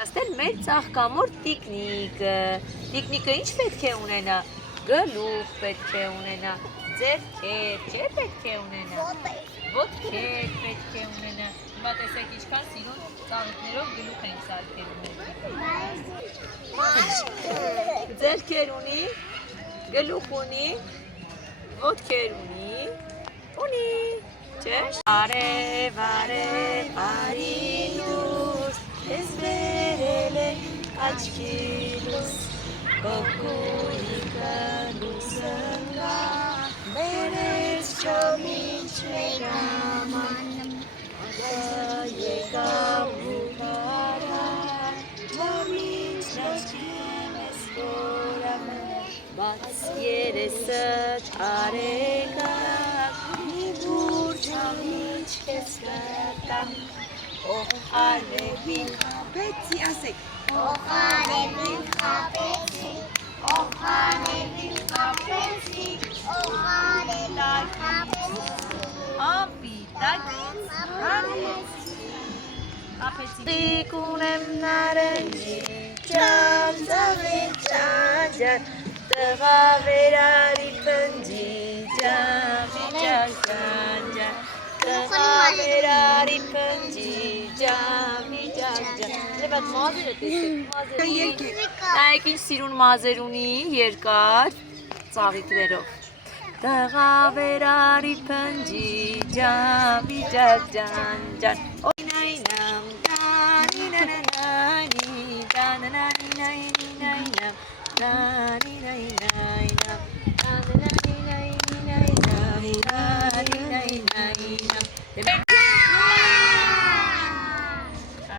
Պատրաստել մեր ծաղկամուր տիկնիկը։ Տիկնիկը ինչ պետք է ունենա։ Գլուխ պետք է ունենա, ձեռքեր, չէ՞ պետք է ունենա։ Ոտքեր պետք է ունենա։ Հիմա տեսեք ինչքան սիրուն ծաղիկներով գլուխ ենք սարքել մեր։ Ձեռքեր ունի, գլուխ ունի, ոտքեր ունի, չէ՞։ Արև, արինուս, ես վերել է աչքիրուս, կոկույկը լուսը կա, բերեց չոմիչ մեկաման, եկավ ու հարար, չոմիչ նոչեմ ես որամը, բաց երեսը չարեկակ, մի բուր չոմիչ կես կտամ, օխ արևին խապեցի, ասեք, օխ արևին խապեցի, օխ արևին խապեցի, օխ արևին խապեցի, անպիտակից խապեցի, տիկ ունեմ նարենջի, ճան ծաղի ճանջան, տղա վերարի պնջի, ճամի ճանջան, տղա վերարի պնջի, ճամի ճանջան, Ձեբատ մազեր է տեսեք, նայեք ինչ սիրուն մազեր ունի երկար ծաղիկներով, տղա վերարի պնջի, ճամի ճանջան, Nai